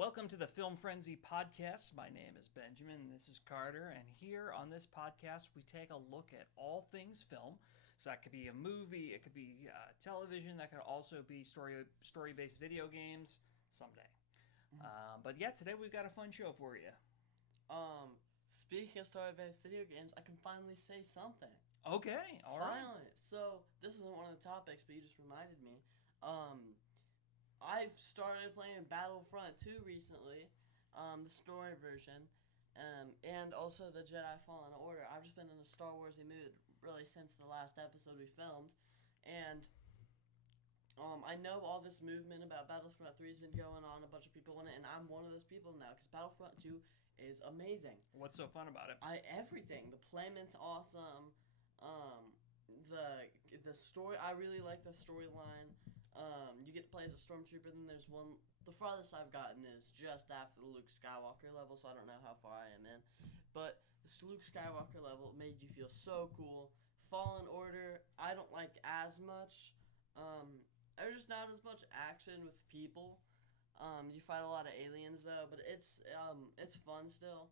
Welcome to the Film Frenzy podcast. My name is Benjamin, and this is Carter. And here on this podcast, we take a look at all things film. So that could be a movie, it could be television, that could also be story-based video games someday. But yeah, today we've got a fun show for you. Speaking of story-based video games, I can finally say something. Okay, all right. Finally. So, this isn't one of the topics, but you just reminded me. I've started playing Battlefront 2 recently, the story version, and also the Jedi Fallen Order. I've just been in a Star Warsy mood really since the last episode we filmed, and I know all this movement about Battlefront 3 has been going on, a bunch of people in it, and I'm one of those people now, because Battlefront 2 is amazing. What's so fun about it? Everything. The playment's awesome. The story, I really like the storyline. You get to play as a stormtrooper, then there's one, the farthest I've gotten is just after the Luke Skywalker level, so I don't know how far I am in, but this Luke Skywalker level made you feel so cool. Fallen Order, I don't like as much. There's just not as much action with people. You fight a lot of aliens though, but it's fun still.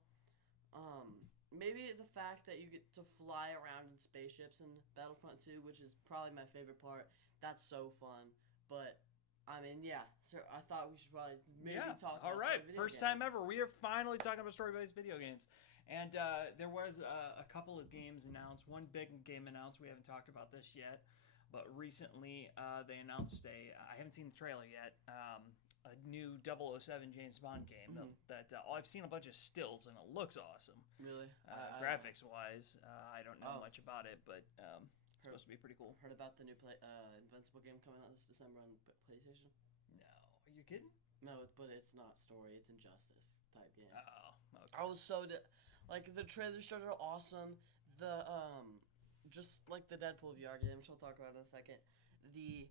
Maybe the fact that you get to fly around in spaceships in Battlefront 2, which is probably my favorite part, that's so fun. But, I mean, yeah, so I thought we should probably talk about all right. First games. time ever. We are finally talking about story-based video games. And there was a couple of games announced. One big game announced. We haven't talked about this yet. But recently they announced I haven't seen the trailer yet, a new 007 James Bond game that I've seen a bunch of stills and it looks awesome. Really? Graphics-wise, I don't know much about it, but it's supposed to be pretty cool. Heard about the new Invincible game coming out this December on PlayStation? No. Are you kidding? No, but it's not story. It's Injustice type game. Oh, okay. I was so... the trailer started awesome. The, just like the Deadpool VR game, which I'll talk about in a second. The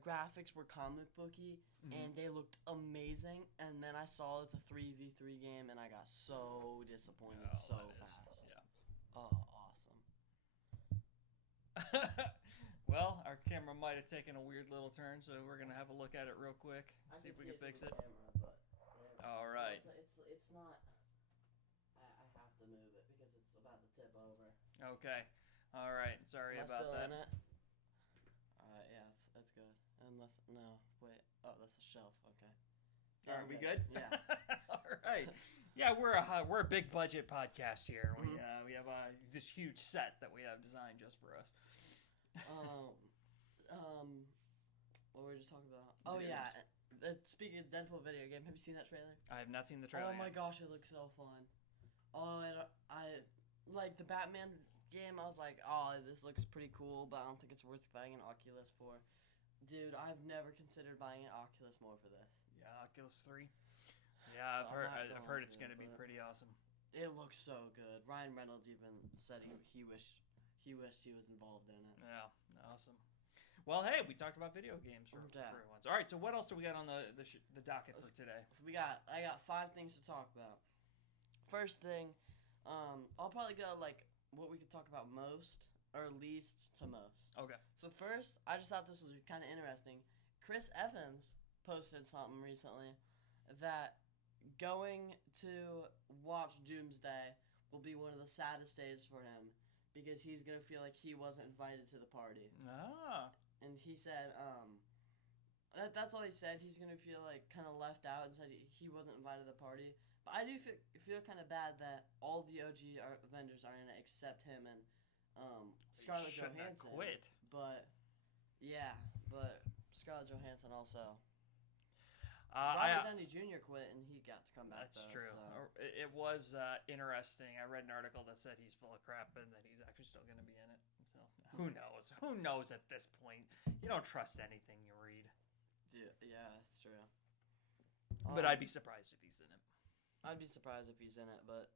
graphics were comic booky, and they looked amazing. And then I saw it's a 3v3 game, and I got so disappointed so fast. Yeah. Oh, awesome. Well, our camera might have taken a weird little turn, so we're going to have a look at it real quick, see if we can fix it. All right. It's not... I have to move it because it's about to tip over. Okay. All right. Sorry about still that. In it? Yeah, that's good. Unless... No, wait. Oh, that's a shelf. Okay. Are we good? Yeah. All right. Yeah, we're a big budget podcast here. We have this huge set that we have designed just for us. What were we just talking about? Oh yeah. Speaking of Deadpool video game, have you seen that trailer? I have not seen the trailer. Oh my yet. gosh, it looks so fun. Oh, and I like the Batman game. I was like, oh, this looks pretty cool, but I don't think it's worth buying an Oculus for. Dude, I've never considered buying an Oculus more for this. Yeah, Oculus 3. Yeah, I've heard it's going to be pretty awesome. It looks so good. Ryan Reynolds even said he wished he was involved in it. Yeah, awesome. Well, hey, we talked about video games for once. All right, so what else do we got on the docket for today? So I got 5 things to talk about. First thing, I'll probably go like what we could talk about most or least to most. Okay. So first, I just thought this was kind of interesting. Chris Evans posted something recently that going to watch Doomsday will be one of the saddest days for him because he's going to feel like he wasn't invited to the party. Ah. And he said, that's all he said. He's going to feel like kind of left out and said he wasn't invited to the party. But I do feel kind of bad that all the OG Avengers are in it except him and Scarlett Johansson. Quit. But Scarlett Johansson also. Robert Downey Jr. quit and he got to come back. That's true. So. It was interesting. I read an article that said he's full of crap and that he's actually still going to be in it. So who knows? Who knows at this point? You don't trust anything you read. Yeah, that's true. But I'd be surprised if he's in it. I'd be surprised if he's in it, but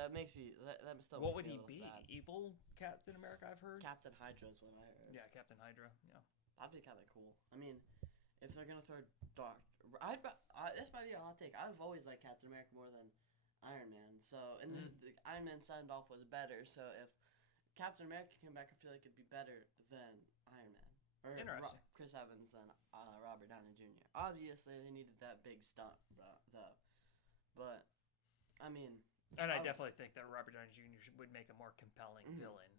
that makes me that still. What makes would me he a little be? sad. Evil Captain America? I've heard. Captain Hydra is what I heard. Yeah, Captain Hydra. Yeah. That'd be kind of cool. I mean, if they're gonna throw this might be a hot take. I've always liked Captain America more than Iron Man. So, and the Iron Man send off was better. So if Captain America came back, I feel like it'd be better than Iron Man. Or Interesting. Chris Evans than Robert Downey Jr. Obviously, they needed that big stunt, though. But I mean, And I I- definitely think that Robert Downey Jr. would make a more compelling villain,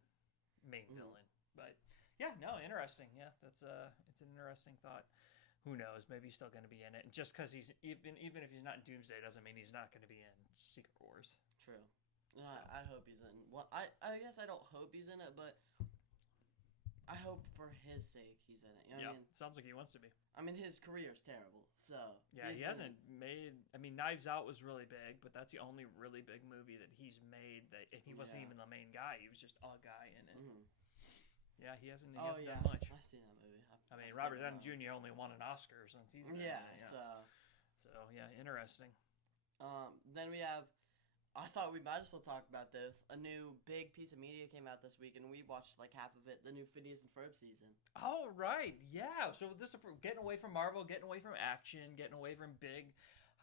main villain. But yeah, no, interesting. Yeah, it's an interesting thought. Who knows? Maybe he's still going to be in it. And just because he's even if he's not in Doomsday, doesn't mean he's not going to be in Secret Wars. true. I hope he's in. Well, I guess I don't hope he's in it, but I hope for his sake he's in it. You know what I mean? Sounds like he wants to be. I mean, his career's terrible, so Yeah, he hasn't made. I mean, Knives Out was really big, but that's the only really big movie that he's made. That and he wasn't even the main guy; he was just a guy in it. Yeah, he hasn't. He hasn't done much. I've seen that movie. I mean, Robert Downey Jr. only won an Oscar since he's been in it. So yeah, interesting. Then we have. I thought we might as well talk about this. A new big piece of media came out this week, and we watched like half of it. The new Phineas and Ferb season. Oh right, yeah. So this is getting away from Marvel, getting away from action, getting away from big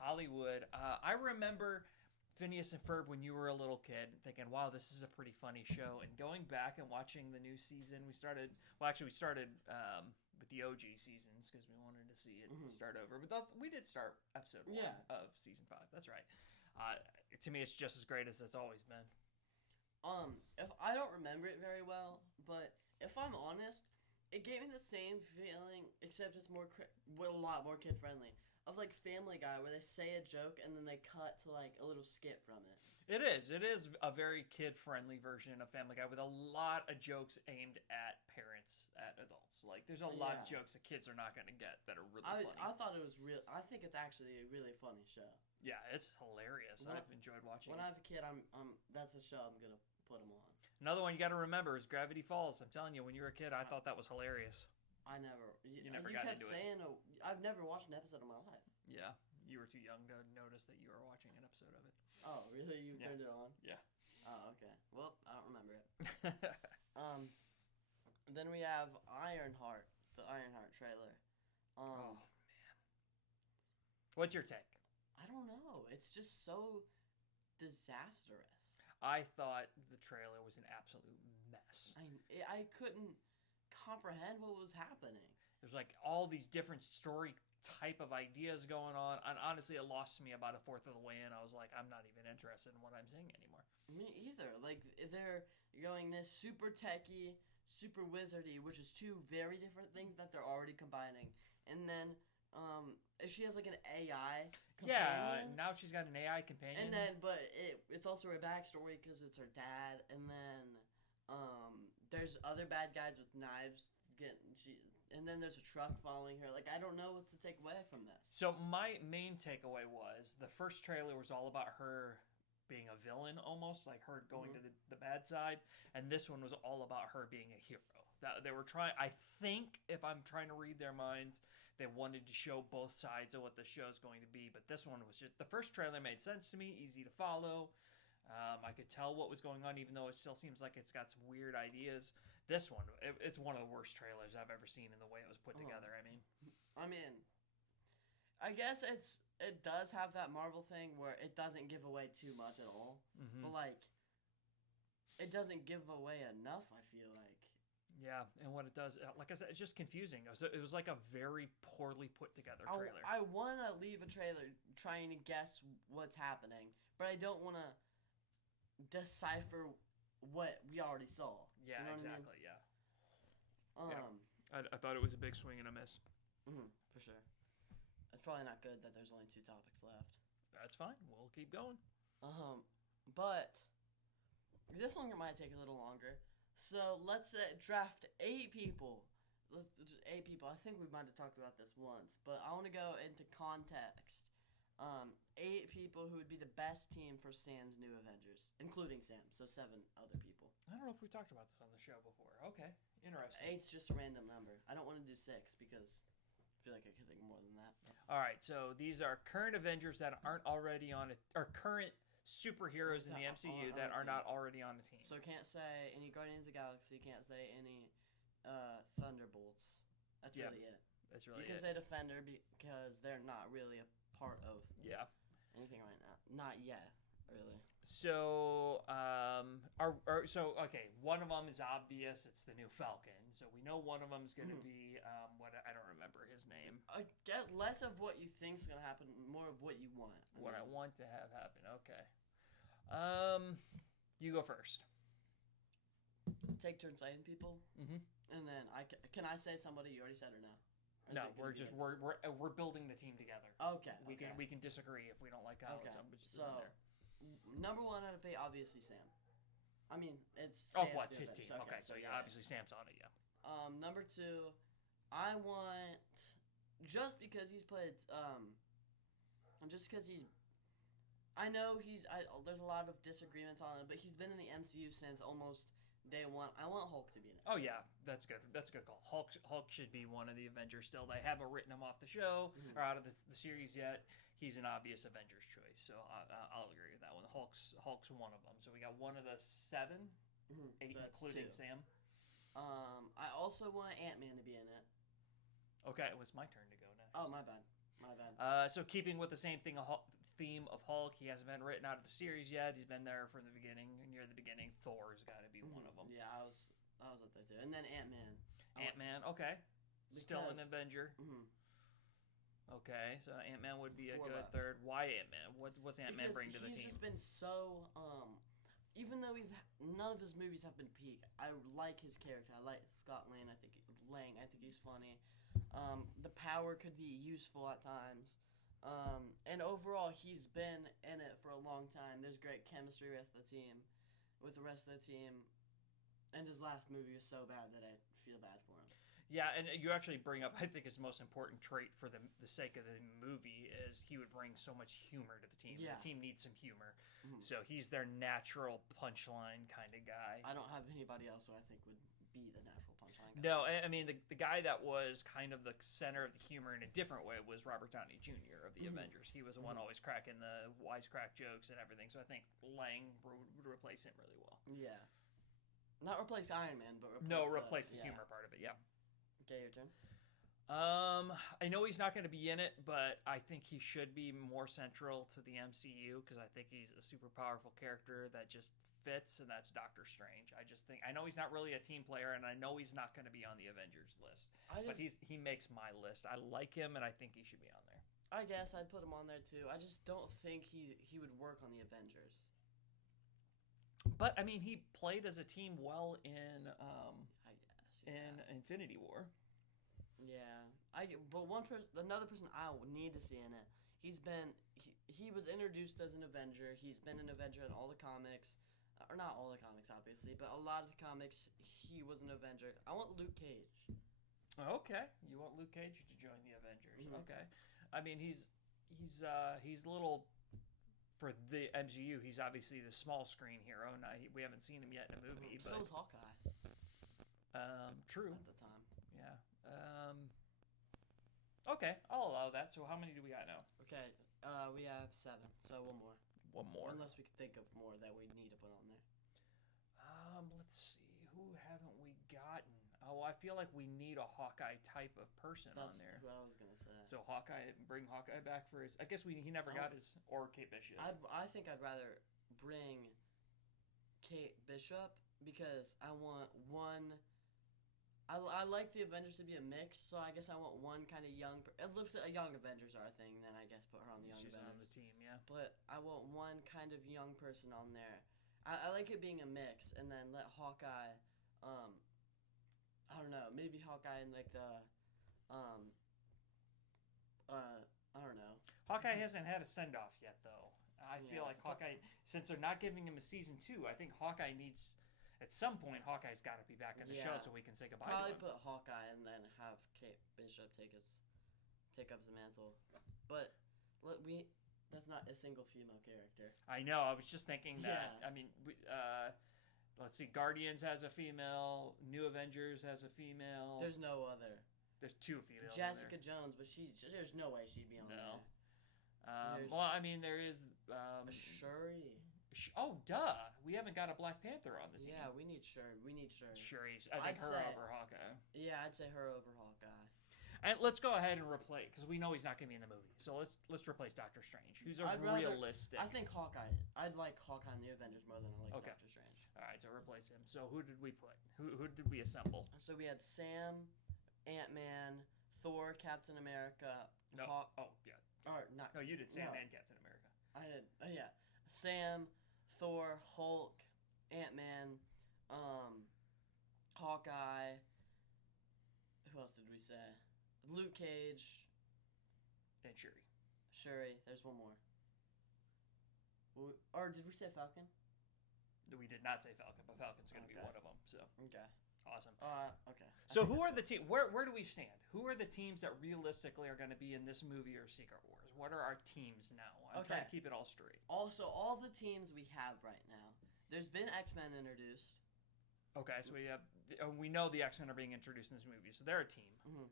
Hollywood. I remember Phineas and Ferb when you were a little kid, thinking, "Wow, this is a pretty funny show." And going back and watching the new season, we started with the OG seasons because we wanted to see it start over. But we did start episode 1 of season 5. That's right. To me, it's just as great as it's always been. If I don't remember it very well, but if I'm honest, it gave me the same feeling, except it's a lot more kid friendly. Of like Family Guy, where they say a joke and then they cut to like a little skit from it. It is a very kid friendly version of Family Guy with a lot of jokes aimed at parents, at adults. Like there's a lot of jokes that kids are not going to get that are really funny. I thought it was real. I think it's actually a really funny show. Yeah, it's hilarious. I've enjoyed watching it. When I have a kid, that's the show I'm gonna put him on. Another one you got to remember is Gravity Falls. I'm telling you, when you were a kid, I thought that was hilarious. I never. You never got into it. I've never watched an episode of my life. Yeah, you were too young to notice that you were watching an episode of it. Oh, really? You turned it on? Yeah. Oh, okay. Well, I don't remember it. Then we have Ironheart, the Ironheart trailer. Oh man, what's your take? I don't know. It's just so disastrous. I thought the trailer was an absolute mess. I couldn't comprehend what was happening. There's like all these different story type of ideas going on, and honestly, it lost me about a fourth of the way in. I was like, I'm not even interested in what I'm seeing anymore. Me either. Like they're going this super techie, super wizardy, which is two very different things that they're already combining, and then she has like an AI companion. Yeah, now she's got an AI companion. And then, but it's also her backstory because it's her dad. And then, there's other bad guys with knives and then there's a truck following her. Like, I don't know what to take away from this. So my main takeaway was the first trailer was all about her being a villain, almost like her going to the bad side, and this one was all about her being a hero. That they were trying. I think if I'm trying to read their minds, they wanted to show both sides of what the show's going to be. But this one was just the first trailer made sense to me, easy to follow. I could tell what was going on, even though it still seems like it's got some weird ideas. This one, it's one of the worst trailers I've ever seen in the way it was put together. I mean, I guess it does have that Marvel thing where it doesn't give away too much at all, but like, it doesn't give away enough. I feel like. Yeah, and what it does, like I said, it's just confusing. It was like a very poorly put together trailer. I want to leave a trailer trying to guess what's happening, but I don't want to decipher what we already saw. Yeah, you know exactly. I mean? I thought it was a big swing and a miss. For sure. It's probably not good that there's only 2 topics left. That's fine. We'll keep going. But this one might take a little longer. So let's draft 8 people. Just 8 people. I think we might have talked about this once, but I want to go into context. 8 people who would be the best team for Sam's new Avengers, including Sam. So 7 other people. I don't know if we talked about this on the show before. Okay, interesting. 8's just a random number. I don't want to do 6 because I feel like I could think more than that. All right, so these are current Avengers that aren't already on it, or current superheroes in the MCU that are not already on the team. So can't say any Guardians of the Galaxy, can't say any Thunderbolts. That's really it. That's really it. You can say Defender because they're not really a part of anything right now. Not yet, really. So, okay, one of them is obvious. It's the new Falcon. So we know one of them is going to be what I don't remember his name. I guess less of what you think's gonna happen, more of what you want. What I want to have happen. Okay. You go first. Take turns saying people, and then can I say somebody you already said or no? Or No, we're building the team together. Okay. We can disagree if we don't like how somebody's so there. number one out of eight, obviously Sam. I mean, it's Sam's what's his team? Okay, so yeah, obviously Sam's on it. Yeah. Number two, I want just because he's played just because he's. I know there's a lot of disagreements on it, but he's been in the MCU since almost day one. I want Hulk to be in it. Oh yeah, that's good. That's a good call. Hulk should be one of the Avengers still. They haven't written him off the show or out of the series yet. He's an obvious Avengers choice, so I'll agree with that one. Hulk's one of them. So we got one of the 7, 8, so including 2. Sam. I also want Ant-Man to be in it. Okay, it was my turn to go next. Oh, my bad. So keeping with the same theme of Hulk, he hasn't been written out of the series yet. He's been there from the beginning, near the beginning. Thor's got to be one of them. Yeah, I was up there too. And then Ant-Man. Okay. Still an Avenger. Okay, so Ant-Man would be a good third. Why Ant-Man? What's Ant-Man bring to the team? He's just been so even though none of his movies have been peak, I like his character. I like Scott Lang. I think he's funny. The power could be useful at times. And overall, he's been in it for a long time. There's great chemistry with the rest of the team. And his last movie was so bad that I feel bad for him. Yeah, and you actually bring up, I think his most important trait for the sake of the movie is he would bring so much humor to the team. Yeah. The team needs some humor. So he's their natural punchline kind of guy. I don't have anybody else who I think would be the natural punchline guy. No, I mean, the guy that was kind of the center of the humor in a different way was Robert Downey Jr. of the Avengers. He was the one always cracking the wisecrack jokes and everything. So I think Lang would replace him really well. Yeah. Not replace Iron Man, but replace the humor part of it, yeah. Okay, your turn. I know he's not going to be in it, but I think he should be more central to the MCU because I think he's a super powerful character that just fits, and that's Doctor Strange. I know he's not really a team player, and I know he's not going to be on the Avengers list, but he makes my list. I like him, and I think he should be on there. I guess I'd put him on there too. I just don't think he would work on the Avengers. But I mean, he played as a team well in Infinity War. Yeah, but another person I would need to see in it. He was introduced as an Avenger. He's been an Avenger in all the comics, or not all the comics, obviously, but a lot of the comics. He was an Avenger. I want Luke Cage. Okay, you want Luke Cage to join the Avengers? Okay, I mean he's a little. For the MCU, he's obviously the small screen hero. Now, we haven't seen him yet in a movie. So is Hawkeye. True. At the time. Yeah. Okay, I'll allow that. So how many do we got now? Okay, we have 7. So one more. One more. Unless we could think of more that we need to put on there. Let's see. Who haven't we gotten? Oh, I feel like we need a Hawkeye type of person on there. That's what I was gonna say. So bring Hawkeye back for his. I guess he never got his or Kate Bishop. I think I'd rather bring Kate Bishop because I want one. I like the Avengers to be a mix, so I guess I want one kind of young. If a young Avengers are a thing, then I guess put her on the young Avengers. On the team, yeah. But I want one kind of young person on there. I like it being a mix, and then let Hawkeye. I don't know. Maybe Hawkeye in like the, I don't know. Hawkeye hasn't had a send off yet, though. I feel like Hawkeye, since they're not giving him a season 2, I think Hawkeye needs. At some point, Hawkeye's got to be back on the show so we can say goodbye to him. Probably put Hawkeye and then have Kate Bishop take up the mantle. But that's not a single female character. I know. I was just thinking that. Yeah. I mean, let's see. Guardians has a female. New Avengers has a female. There's no other. There's 2 females. Jessica Jones, but there's no way she'd be on there. Well, I mean, there is Shuri. Oh, duh! We haven't got a Black Panther on the team. Yeah, we need Shuri. Shuri's. I think her over Hawkeye. Yeah, I'd say her over Hawkeye. And let's go ahead and replace, because we know he's not going to be in the movie. So let's replace Doctor Strange, who's realistic. I think Hawkeye. I'd like Hawkeye in the Avengers more than I like Doctor Strange. All right, so replace him. So who did we put? Who did we assemble? So we had Sam, Ant-Man, Thor, Captain America. No. Oh yeah. Or not. No, you did Sam and Captain America. I did. Yeah. Sam, Thor, Hulk, Ant-Man, Hawkeye. Who else did we say? Luke Cage. And Shuri. Shuri. There's one more. Or did we say Falcon? We did not say Falcon, but Falcon's going to be one of them. So okay. Awesome. Okay. So who are the team? Where do we stand? Who are the teams that realistically are going to be in this movie or Secret Wars? What are our teams now? I'm trying to keep it all straight. Also, all the teams we have right now. There's been X-Men introduced. Okay, so we know the X-Men are being introduced in this movie, so they're a team. Mm-hmm.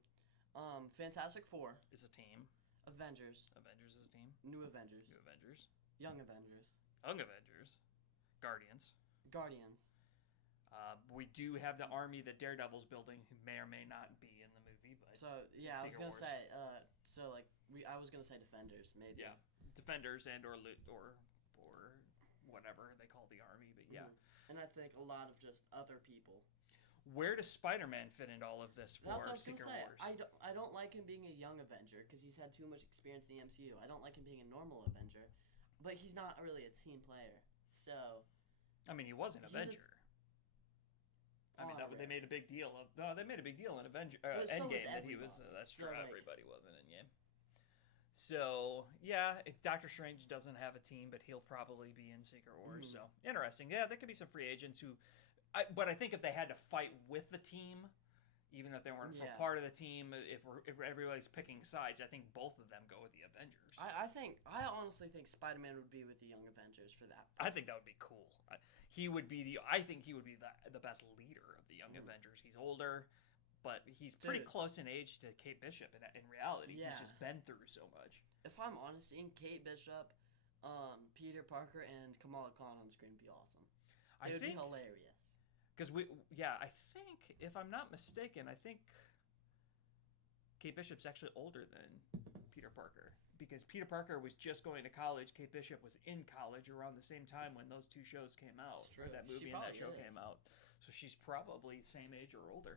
Fantastic Four is a team. Avengers is a team. New Avengers. Young Avengers. Young Avengers. Guardians. We do have the army that Daredevil's building, who may or may not be in the movie. But so yeah, I was gonna say. I was gonna say Defenders, maybe. Yeah, Defenders and or whatever they call the army, but yeah. And I think a lot of just other people. Where does Spider-Man fit into all of this for Secret Wars? I don't like him being a young Avenger because he's had too much experience in the MCU. I don't like him being a normal Avenger, but he's not really a team player. So, I mean, he was an Avenger. They made a big deal of. No, they made a big deal in Endgame that he was. That's true. Everybody was in Endgame. So yeah, Doctor Strange doesn't have a team, but he'll probably be in Secret Wars. So interesting. Yeah, there could be some free agents who. But I think if they had to fight with the team, even if they weren't part of the team, if everybody's picking sides, I think both of them go with the Avengers. I honestly think Spider-Man would be with the Young Avengers for that. I think that would be cool. I think he would be the best leader of the Young Avengers. He's older, but he's pretty close in age to Kate Bishop. In reality, he's just been through so much. If I'm honest, seeing Kate Bishop, Peter Parker, and Kamala Khan on screen would be awesome. It would be hilarious. Because I think, if I'm not mistaken, Kate Bishop's actually older than Peter Parker. Because Peter Parker was just going to college, Kate Bishop was in college around the same time when those two shows came out. Or that movie and that show came out. So she's probably same age or older.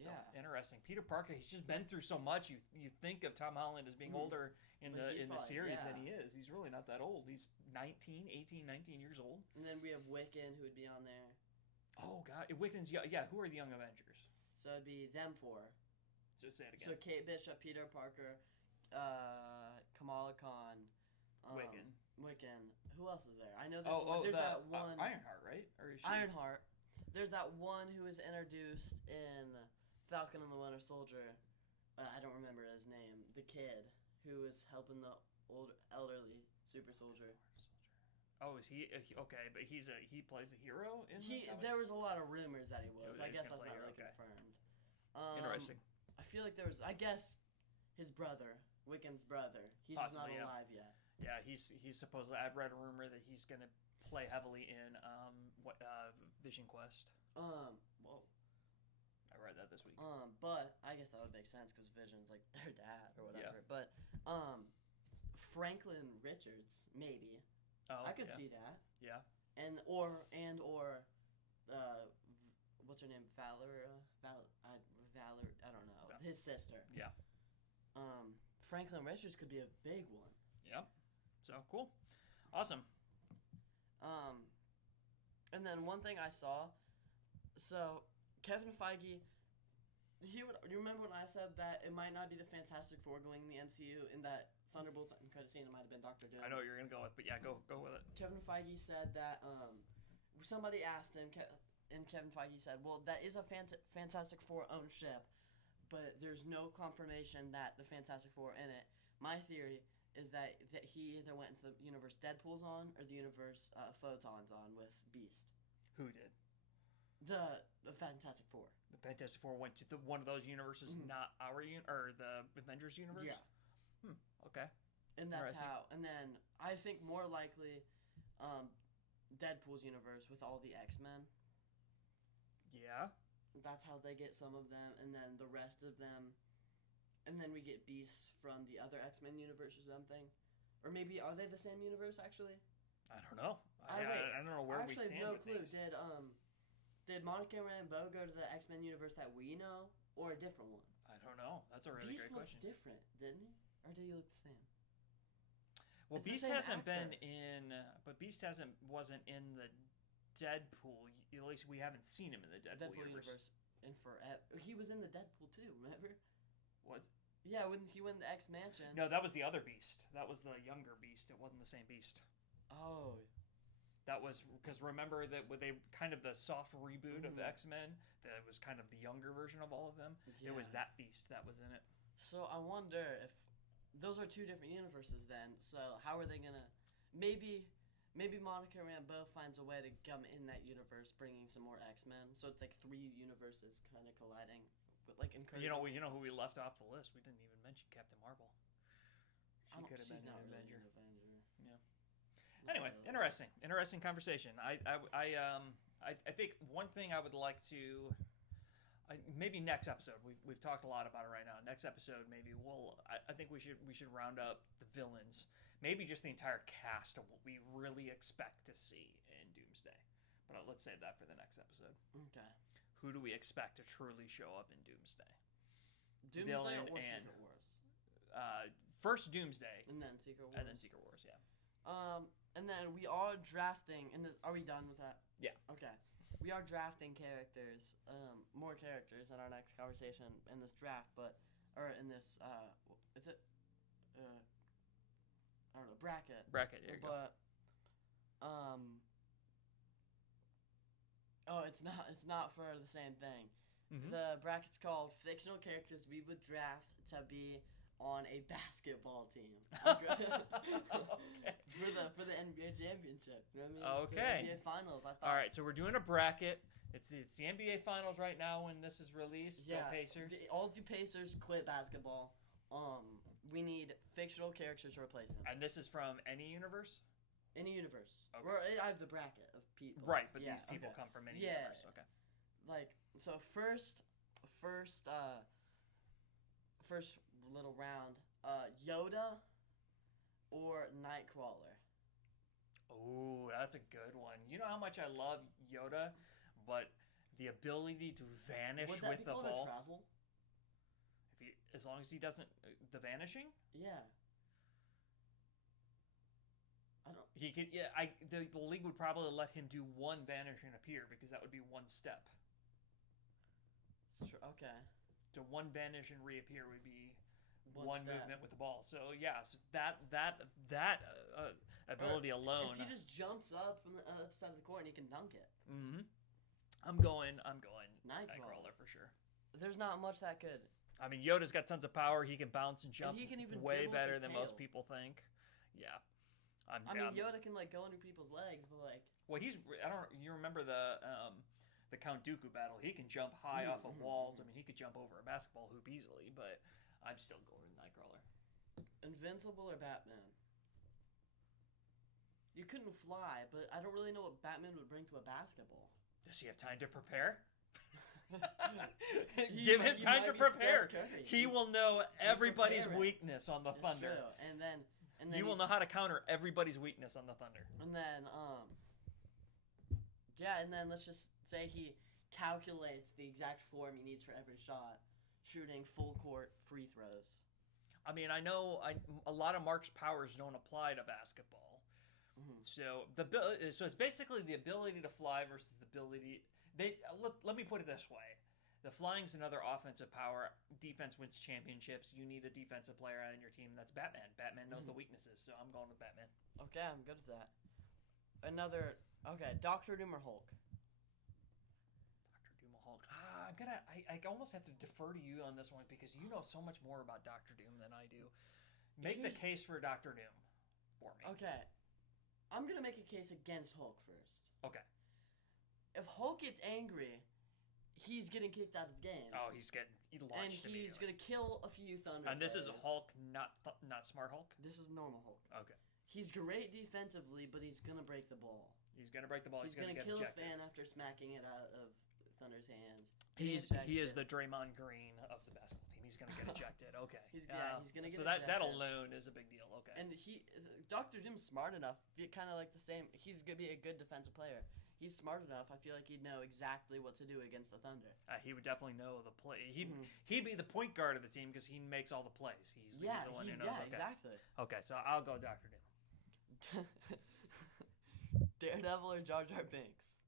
Yeah. So, interesting. Peter Parker, he's just been through so much. You think of Tom Holland as being older in the series than he is. He's really not that old. He's 18, 19 years old. And then we have Wiccan, who would be on there. Oh, God. Wiccan's young. Yeah, who are the Young Avengers? So it'd be them four. So say it again. So Kate Bishop, Peter Parker, Kamala Khan, Wiccan. Who else is there? I know there's that one. Ironheart, right? Or is she... Ironheart. There's that one who was introduced in Falcon and the Winter Soldier. I don't remember his name. The kid who was helping the elderly super soldier. Oh, is he okay? But he plays a hero in. There was a lot of rumors that he was. I guess that's not really confirmed. Interesting. I feel like there was. I guess his brother, Wiccan's brother. He's just not alive yet. Yeah, he's supposedly. I've read a rumor that he's going to play heavily in Vision Quest. Well, I read that this week. But I guess that would make sense because Vision's like their dad or whatever. Yeah. But Franklin Richards maybe. Oh, I could see that. Yeah. And or what's her name? Valor. I don't know. His sister. Yeah. Franklin Richards could be a big one. Yep. So cool. Awesome. And then one thing I saw. So Kevin Feige. You remember when I said that it might not be the Fantastic Four going in the MCU in that Thunderbolt credit scene? It might have been Dr. Doom. I know what you're gonna go with, but yeah, go with it. Kevin Feige said that somebody asked him, and Kevin Feige said, "Well, that is a Fantastic Four owned ship, but there's no confirmation that the Fantastic Four are in it." My theory is that he either went into the universe Deadpool's on or the universe Photon's on with Beast. Who did? The Fantastic Four. The Fantastic Four went to one of those universes, not our or the Avengers universe. Yeah. Okay. And that's how. And then I think more likely, Deadpool's universe with all the X-Men. Yeah. That's how they get some of them, and then the rest of them and then we get Beast from the other X-Men universe or something. Or maybe are they the same universe actually? I don't know. I don't know where we stand no with clue. things. Did Monica Rambeau go to the X-Men universe that we know, or a different one? I don't know. That's a really Beast great question. looked different, didn't he? Or did he look the same? Well, It's the Beast same hasn't been actor. in, but Beast wasn't in the Deadpool. At least we haven't seen him in the Deadpool, universe. in forever. He was in the Deadpool too. Remember? Was Yeah, when he went to the X Mansion. no, that was the other Beast. That was the younger Beast. It wasn't the same Beast. Oh. That was because remember that when they kind of the soft reboot of the Mhm. X-Men, that was kind of the younger version of all of them. Yeah. It was that Beast that was in it. So I wonder if those are two different universes then. So how are they gonna? Maybe Monica Rambeau finds a way to come in that universe, bringing some more X-Men. So it's like three universes kind of colliding, but like You know who we left off the list. We didn't even mention Captain Marvel. She could have been an Avenger. Yeah. Anyway, interesting conversation. I think one thing I would like to, maybe next episode. We've talked a lot about it right now. Next episode, maybe I think we should round up the villains. Maybe just the entire cast of what we really expect to see in Doomsday. But let's save that for the next episode. Okay. Who do we expect to truly show up in Doomsday? Doomsday or Secret Wars? First Doomsday, and then Secret Wars. and then Secret Wars. Yeah. And then we are drafting. Are we done with that? Yeah. Okay. We are drafting characters, more characters in our next conversation in this draft, or in this, is it? I don't know, bracket. Bracket. There you go. But, oh, it's not for the same thing. Mm-hmm. The bracket's called Fictional Characters We Would Draft to Be on a Basketball Team. Okay. For the NBA championship. You know what I mean? Okay. For the NBA finals. I thought. All right, so we're doing a bracket. It's the NBA finals right now when this is released. Yeah. Go Pacers. All of you Pacers quit basketball. We need fictional characters to replace them. And this is from any universe? Any universe. Okay. I have the bracket of people. Right, but Yeah, these people okay. come from any Yeah. universe. Okay. Like, so first little round, Yoda or Nightcrawler. Oh, that's a good one. You know how much I love Yoda, but the ability to vanish Would that with be the called ball. a travel? As long as he doesn't the vanishing, Yeah. I don't. he could. Yeah, the league would probably let him do one vanish and appear because that would be one step. It's true. Okay. So one vanish and reappear would be One one step. movement with the ball. So yeah, so that ability alone. If he just jumps up from the other side of the court and he can dunk it. Mm-hmm. I'm going Nightcrawler for sure. There's not much that could. I mean, Yoda's got tons of power. He can bounce and jump he can even way dribble with better his than most tail. people think. Yeah. Yoda can like go under people's legs, but like. Well, you remember the Count Dooku battle? He can jump high off of walls. I mean, he could jump over a basketball hoop easily. But I'm still going with Nightcrawler. Invincible or Batman? You couldn't fly, but I don't really know what Batman would bring to a basketball. Does he have time to prepare? He Give him might time to be prepare. Steph Curry. He will know everybody's preparing. weakness on the It's Thunder. true. And then He will know how to counter everybody's weakness on the Thunder. And then and then let's just say he calculates the exact form he needs for every shot, shooting full court free throws. I mean, I know a lot of Mark's powers don't apply to basketball. Mm-hmm. So it's basically the ability to fly versus the ability. Let me put it this way: the flying's another offensive power. Defense wins championships. You need a defensive player on your team. That's Batman. Batman knows the weaknesses, so I'm going with Batman. Okay, I'm good with that. Doctor Doom or Hulk? Doctor Doom or Hulk? I almost have to defer to you on this one because you know so much more about Doctor Doom than I do. Make the case for Doctor Doom for me. Okay, I'm gonna make a case against Hulk first. Okay. If Hulk gets angry, he's getting kicked out of the game. Oh, he's launched and he's gonna kill a few Thunder. And this is players. Hulk, not Smart Hulk. This is normal Hulk. Okay. He's great defensively, but he's gonna break the ball. He's gonna break the ball. He's gonna get kill ejected. a fan after smacking it out of Thunder's hands. He is the Draymond Green of the basketball team. he's gonna get ejected. Okay. He's gonna get so ejected. that alone is a big deal. Okay. And Dr. Doom's smart enough, kind of like the same. He's gonna be a good defensive player. He's smart enough. I feel like he'd know exactly what to do against the Thunder. He would definitely know the play. He'd be the point guard of the team because he makes all the plays. He's the one who knows. Okay. Exactly. Okay, so I'll go Dr. Doom. Daredevil or Jar Jar Binks?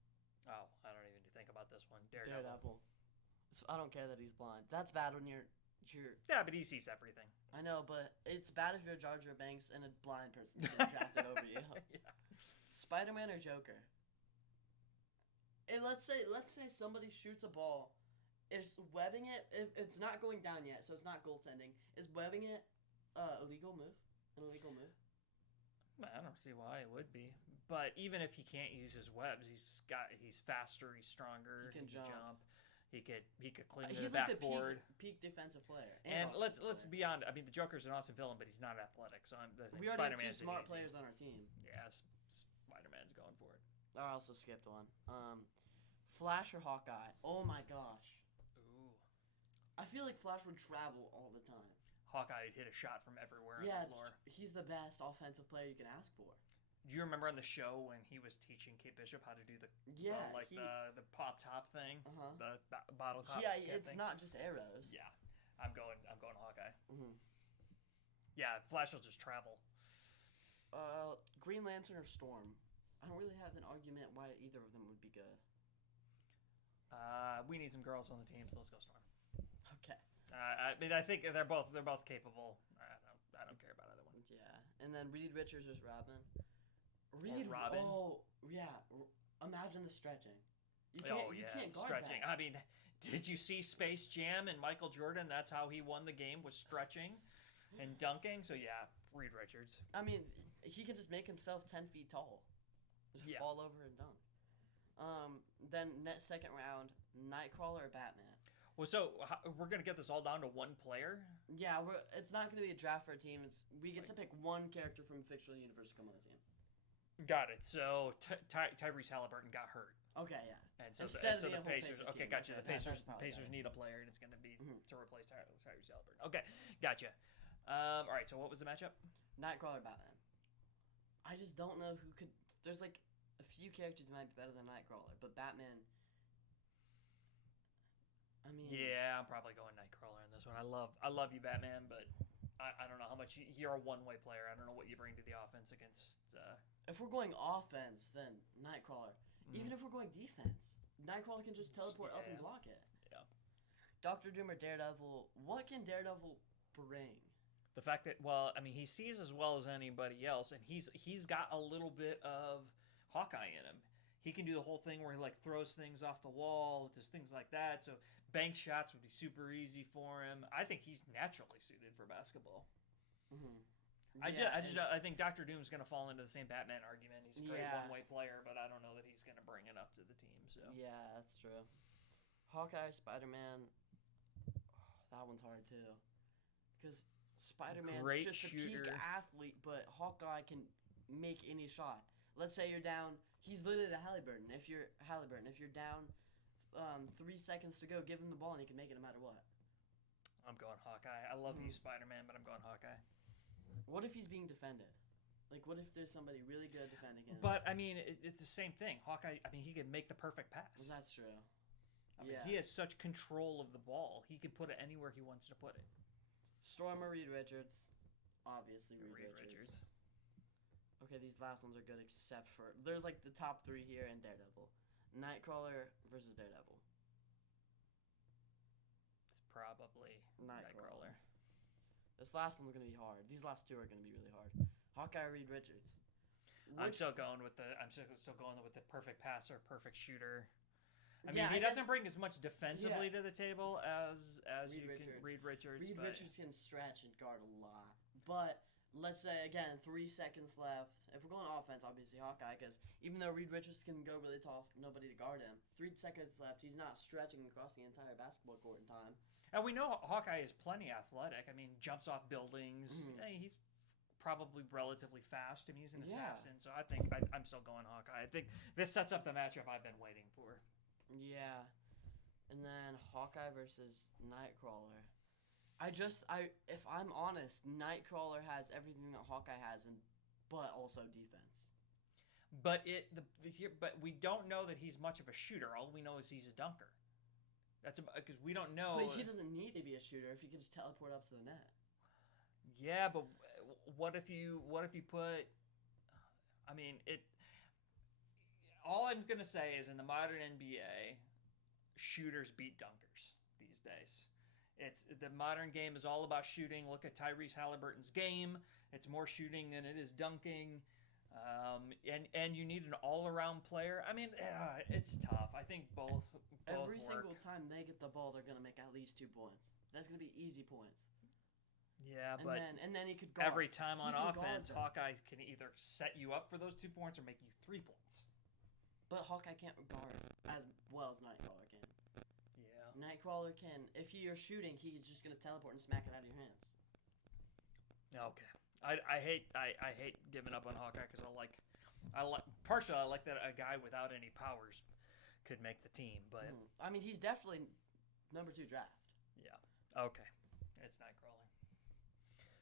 Oh, I don't even think about this one. Daredevil. So I don't care that he's blind. That's bad when you're. Yeah, but he sees everything. I know, but it's bad if you're Jar Jar Binks and a blind person getting drafted over you. Yeah. Spider-Man or Joker? And let's say somebody shoots a ball. Is webbing it? It's not going down yet, so it's not goaltending. Is webbing it illegal move? An illegal move? I don't see why it would be. But even if he can't use his webs, he's faster, he's stronger, he can jump. He could clean the he's like backboard. the peak defensive player. And let's be honest. I mean, the Joker's an awesome villain, but he's not athletic. So I think we already Spider-Man's have 2 smart players on our team. Yeah, Spider-Man's going for it. I also skipped one. Flash or Hawkeye? Oh my gosh. Ooh. I feel like Flash would travel all the time. Hawkeye would hit a shot from everywhere on the floor. He's the best offensive player you can ask for. Do you remember on the show when he was teaching Kate Bishop how to do the pop top thing, the bottle top? Yeah, it's not just arrows. Yeah, I'm going Hawkeye. Mm-hmm. Yeah, Flash will just travel. Green Lantern or Storm? I don't really have an argument why either of them would be good. We need some girls on the team, so let's go Storm. Okay. I mean, I think they're both capable. I don't care about either one. Yeah, and then Reed Richards is Robin. Robin. Oh yeah. Imagine the stretching. You can't guard stretching. that. I mean, did you see Space Jam and Michael Jordan? That's how he won the game, was stretching and dunking. So yeah, Reed Richards. I mean, he could just make himself 10 feet tall, just fall over and dunk. Then second round, Nightcrawler or Batman. Well, so we're gonna get this all down to one player. Yeah, it's not gonna be a draft for a team. We get to pick one character from a fictional universe to come on the team. Got it. So Tyrese Halliburton got hurt. Okay, yeah. And so the Pacers. Okay, team. gotcha. Okay, the Pacers need a player, and it's going to be to replace Tyrese Halliburton. Okay, gotcha. All right. So what was the matchup? Nightcrawler, Batman. I just don't know who could. There's like a few characters that might be better than Nightcrawler, but Batman. I mean. Yeah, I'm probably going Nightcrawler in this one. I love you, Batman, but I don't know how much you're a one-way player. I don't know what you bring to the offense against. If we're going offense, then Nightcrawler. Even if we're going defense, Nightcrawler can just teleport up and block it. Yeah. Dr. Doom or Daredevil, what can Daredevil bring? The fact that, he sees as well as anybody else, and he's got a little bit of Hawkeye in him. He can do the whole thing where he throws things off the wall, does things like that. So bank shots would be super easy for him. I think he's naturally suited for basketball. Mm-hmm. I think Dr. Doom's gonna fall into the same Batman argument. He's a great one-way player, but I don't know that he's gonna bring enough to the team. So yeah, that's true. Hawkeye, Spider-Man, that one's hard too, because Spider-Man's just shooter. a peak athlete, but Hawkeye can make any shot. Let's say you're down. He's literally Halliburton. If you're down, 3 seconds to go, give him the ball and he can make it no matter what. I'm going Hawkeye. I love you, Spider-Man, but I'm going Hawkeye. What if he's being defended? What if there's somebody really good defending him? But, I mean, it's the same thing. Hawkeye, he could make the perfect pass. That's true. He has such control of the ball. He can put it anywhere he wants to put it. Storm or Reed Richards? Obviously Reed Richards. Richards. Okay, these last ones are good except for... There's, the top 3 here and Daredevil. Nightcrawler versus Daredevil. It's probably Nightcrawler. This last one's gonna be hard. These last 2 are gonna be really hard. Hawkeye, Reed Richards. I'm still going with the perfect passer, perfect shooter. He doesn't bring as much defensively to the table as Reed Richards. Reed Richards can stretch and guard a lot, but let's say again 3 seconds left. If we're going offense, obviously Hawkeye, because even though Reed Richards can go really tall, nobody to guard him. 3 seconds left. He's not stretching across the entire basketball court in time. And we know Hawkeye is plenty athletic. Jumps off buildings. He's probably relatively fast. He's an assassin. So I think I'm still going Hawkeye. I think this sets up the matchup I've been waiting for. Yeah. And then Hawkeye versus Nightcrawler. If I'm honest, Nightcrawler has everything that Hawkeye has, but also defense. But but we don't know that he's much of a shooter. All we know is he's a dunker. That's because we don't know. But he doesn't need to be a shooter if he can just teleport up to the net. Yeah, but what if you put? I mean, all I'm gonna say is in the modern NBA, shooters beat dunkers these days. It's the modern game is all about shooting. Look at Tyrese Halliburton's game. It's more shooting than it is dunking. And you need an all-around player. I mean, it's tough. I think both Every work. single time they get the ball, they're gonna make at least 2 points. That's gonna be easy points. Yeah, and then he could guard. Every time on offense, Hawkeye can either set you up for those 2 points or make you 3 points. But Hawkeye can't guard as well as Nightcrawler can. Yeah. Nightcrawler can. If you're shooting, he's just gonna teleport and smack it out of your hands. Okay. I hate giving up on Hawkeye because partially I like that a guy without any powers could make the team, but I mean he's definitely number 2 draft. Yeah. Okay. It's Nightcrawler.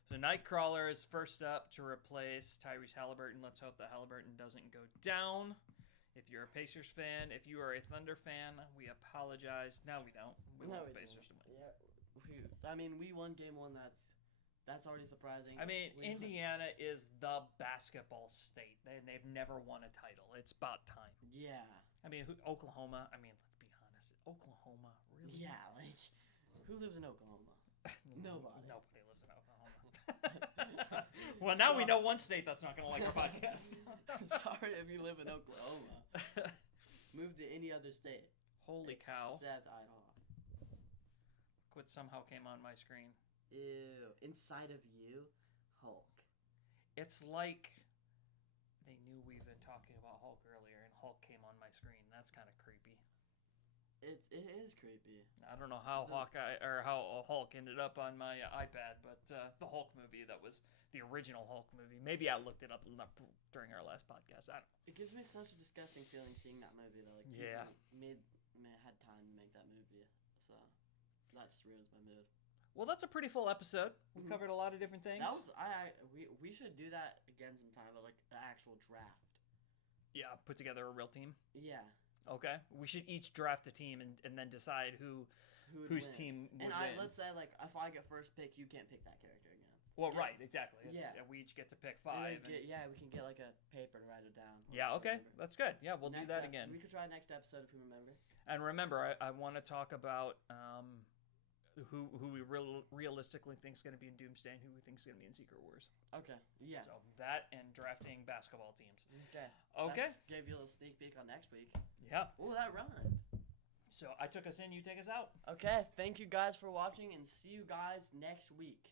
So Nightcrawler is first up to replace Tyrese Halliburton. Let's hope that Halliburton doesn't go down. If you're a Pacers fan, if you are a Thunder fan, we apologize. No, we don't. We want the Pacers to win. Yeah. I mean, we won game 1. That's already surprising. I mean, Indiana is the basketball state. They've never won a title. It's about time. Yeah. I mean, Oklahoma. I mean, let's be honest. Oklahoma, really? Yeah, like who lives in Oklahoma? Nobody. Nobody lives in Oklahoma. Well, now we know one state that's not going to like our podcast. Sorry if you live in Oklahoma. Move to any other state. Holy cow. Except Idaho. What somehow came on my screen. Ew. Inside of you, Hulk. It's like they knew we've been talking about Hulk earlier and Hulk came on my screen. That's kind of creepy. It is creepy. I don't know how how Hulk ended up on my iPad, but the Hulk movie, that was the original Hulk movie. Maybe I looked it up during our last podcast. I don't know. It gives me such a disgusting feeling seeing that movie though. Like yeah, had time to make that movie, so that just ruins my mood. Well, that's a pretty full episode. We covered a lot of different things. That was we should do that again sometime, but like an actual draft. Yeah, put together a real team. Yeah. Okay, we should each draft a team and then decide whose team would win. Let's say like if I get first pick, you can't pick that character again. Well, right, exactly. Yeah. We each get to pick 5. We can get like a paper and write it down. Yeah, okay, that's good. Yeah, we'll do that again. We could try next episode if we remember. And remember, I want to talk about who we realistically think is going to be in Doomsday and who we think is going to be in Secret Wars. Okay, yeah. So that and drafting basketball teams. Okay. Gave you a little sneak peek on next week. Yeah. Oh, that rhymed. So I took us in, you take us out. Okay, thank you guys for watching, and see you guys next week.